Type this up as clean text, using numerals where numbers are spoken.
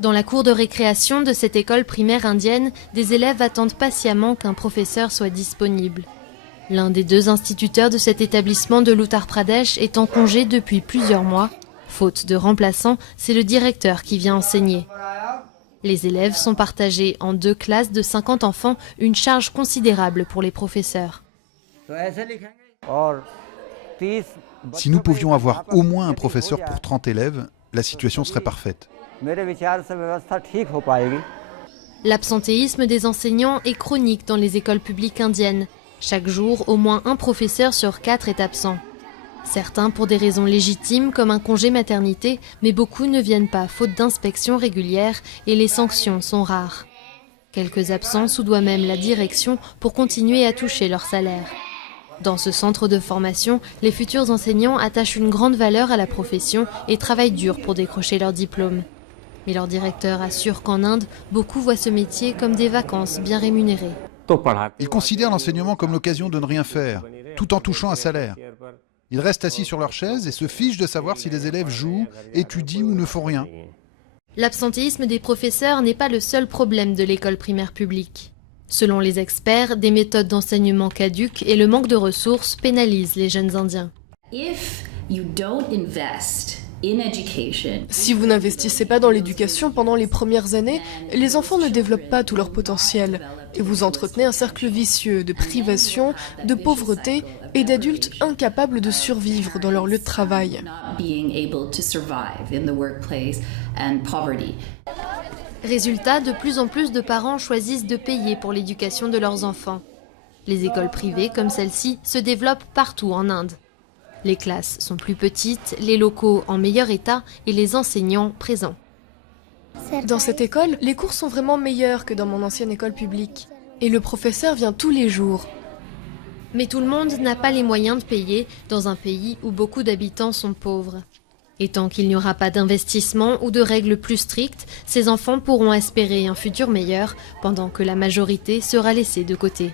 Dans la cour de récréation de cette école primaire indienne, des élèves attendent patiemment qu'un professeur soit disponible. L'un des 2 instituteurs de cet établissement de l'Uttar Pradesh est en congé depuis plusieurs mois. Faute de remplaçant, c'est le directeur qui vient enseigner. Les élèves sont partagés en 2 classes de 50 enfants, une charge considérable pour les professeurs. Si nous pouvions avoir au moins un professeur pour 30 élèves, la situation serait parfaite. L'absentéisme des enseignants est chronique dans les écoles publiques indiennes. Chaque jour, au moins un professeur sur 4 est absent. Certains pour des raisons légitimes comme un congé maternité, mais beaucoup ne viennent pas faute d'inspection régulière et les sanctions sont rares. Quelques absents soudoient même la direction pour continuer à toucher leur salaire. Dans ce centre de formation, les futurs enseignants attachent une grande valeur à la profession et travaillent dur pour décrocher leur diplôme. Mais leur directeur assure qu'en Inde, beaucoup voient ce métier comme des vacances bien rémunérées. Ils considèrent l'enseignement comme l'occasion de ne rien faire, tout en touchant un salaire. Ils restent assis sur leur chaise et se fichent de savoir si les élèves jouent, étudient ou ne font rien. L'absentéisme des professeurs n'est pas le seul problème de l'école primaire publique. Selon les experts, des méthodes d'enseignement caduques et le manque de ressources pénalisent les jeunes Indiens. Si vous n'investissez pas dans l'éducation pendant les premières années, les enfants ne développent pas tout leur potentiel et vous entretenez un cercle vicieux de privation, de pauvreté et d'adultes incapables de survivre dans leur lieu de travail. Résultat, de plus en plus de parents choisissent de payer pour l'éducation de leurs enfants. Les écoles privées comme celle-ci se développent partout en Inde. Les classes sont plus petites, les locaux en meilleur état et les enseignants présents. Dans cette école, les cours sont vraiment meilleurs que dans mon ancienne école publique. Et le professeur vient tous les jours. Mais tout le monde n'a pas les moyens de payer dans un pays où beaucoup d'habitants sont pauvres. Et tant qu'il n'y aura pas d'investissement ou de règles plus strictes, ces enfants pourront espérer un futur meilleur pendant que la majorité sera laissée de côté.